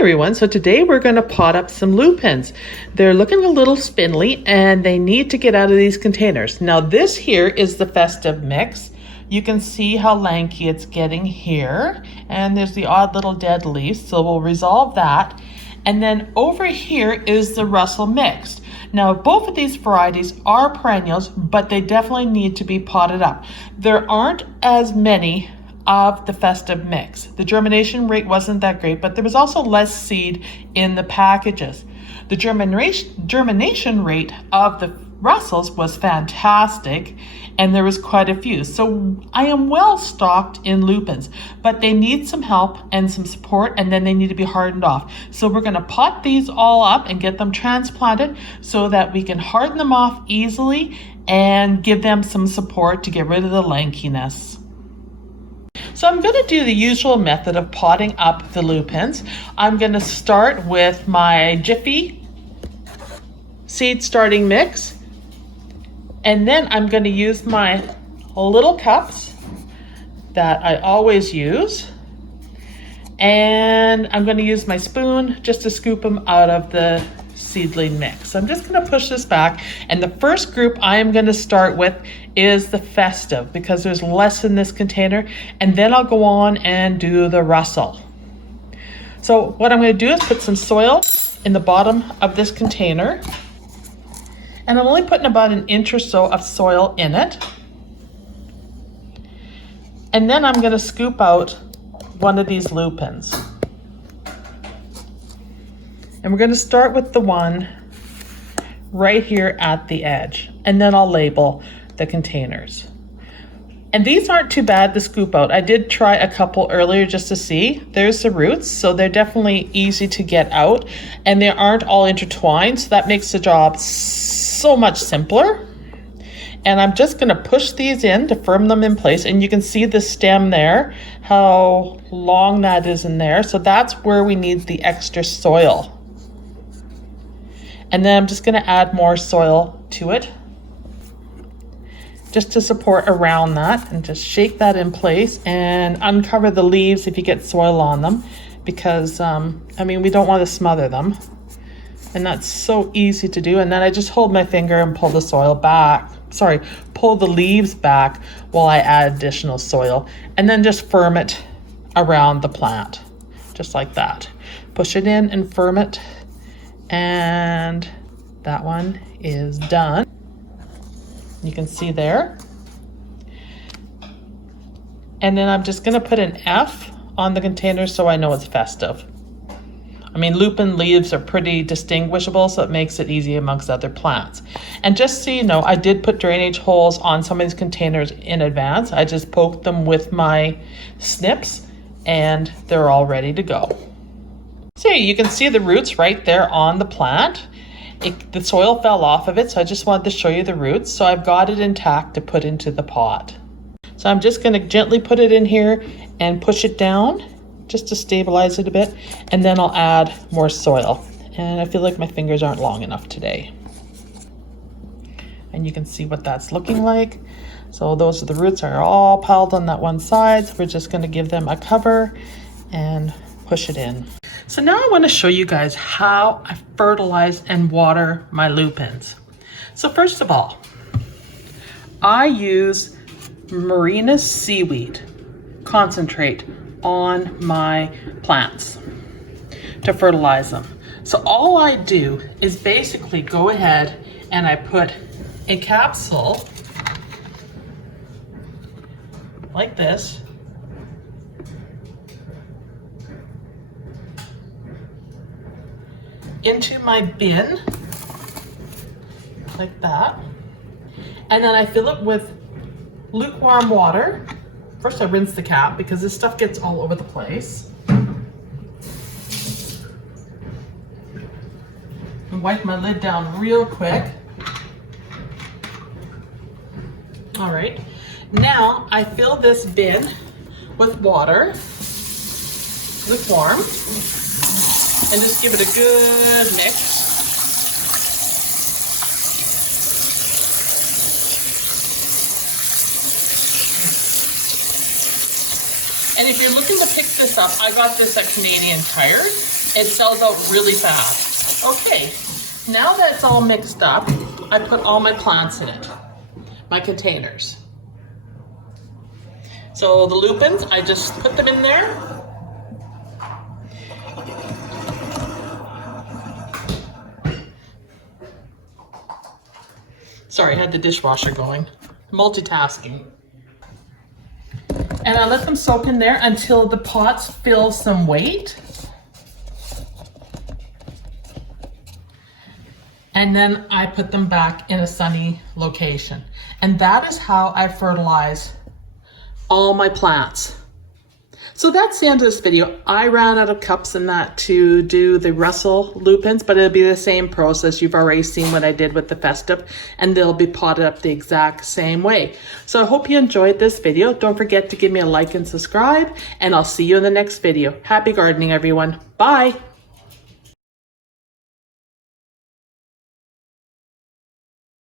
everyone, so today we're going to pot up some lupins. They're looking a little spindly and they need to get out of these containers. Now this here is the festive mix. You can see how lanky it's getting here, and there's the odd little dead leaves, so we'll resolve that. And then over here is the Russell mixed. Now both of these varieties are perennials, but they definitely need to be potted up. There aren't as many of the festive mix. The germination rate wasn't that great, but there was also less seed in the packages. The germination rate of the Russells was fantastic, and there was quite a few. So I am well stocked in lupins, but they need some help and some support, and then they need to be hardened off. So we're going to pot these all up and get them transplanted so that we can harden them off easily and give them some support to get rid of the lankiness. So I'm going to do the usual method of potting up the lupins. I'm going to start with my Jiffy seed starting mix, and then I'm going to use my little cups that I always use, and I'm going to use my spoon just to scoop them out of the seedling mix. So I'm just going to push this back, and the first group I am going to start with is the festive because there's less in this container, and then I'll go on and do the Russell. So what I'm going to do is put some soil in the bottom of this container, and I'm only putting about an inch or so of soil in it, and then I'm going to scoop out one of these lupins. And we're going to start with the one right here at the edge, and then I'll label the containers. And these aren't too bad to scoop out. I did try a couple earlier just to see. There's the roots, so they're definitely easy to get out, and they aren't all intertwined, so that makes the job so much simpler. And I'm just going to push these in to firm them in place, and you can see the stem there, how long that is in there. So that's where we need the extra soil. And then I'm just going to add more soil to it just to support around that, and just shake that in place and uncover the leaves if you get soil on them, because we don't want to smother them, and that's so easy to do. And then I just hold my finger and pull the soil back, pull the leaves back while I add additional soil, and then just firm it around the plant just like that. Push it in and firm it, and that one is done. You can see there. And then I'm just going to put an F on the container so I know it's festive. Lupin leaves are pretty distinguishable, so it makes it easy amongst other plants. And just so you know, I did put drainage holes on some of these containers in advance. I just poked them with my snips, and they're all ready to go. So you can see the roots right there on the plant. The soil fell off of it, so I just wanted to show you the roots. So I've got it intact to put into the pot. So I'm just going to gently put it in here and push it down just to stabilize it a bit, and then I'll add more soil. And I feel like my fingers aren't long enough today. And you can see what that's looking like. So those are the roots are all piled on that one side. So we're just going to give them a cover and push it in. So now I want to show you guys how I fertilize and water my lupins. So first of all, I use Marina's seaweed concentrate on my plants to fertilize them. So all I do is basically go ahead and I put a capsule like this into my bin like that, and then I fill it with lukewarm water. First I rinse the cap because this stuff gets all over the place, and wipe my lid down real quick. All right, now I fill this bin with water, lukewarm, and just give it a good mix. And if you're looking to pick this up, I got this at Canadian Tire. It sells out really fast. Okay, now that it's all mixed up, I put all my plants in it, my containers. So the lupins, I just put them in there. Sorry, I had the dishwasher going. Multitasking. And I let them soak in there until the pots fill some weight. And then I put them back in a sunny location. And that is how I fertilize all my plants. So that's the end of this video. I ran out of cups and that to do the Russell lupins, but it'll be the same process. You've already seen what I did with the Festive, and they'll be potted up the exact same way. So I hope you enjoyed this video. Don't forget to give me a like and subscribe, and I'll see you in the next video. Happy gardening, everyone. Bye.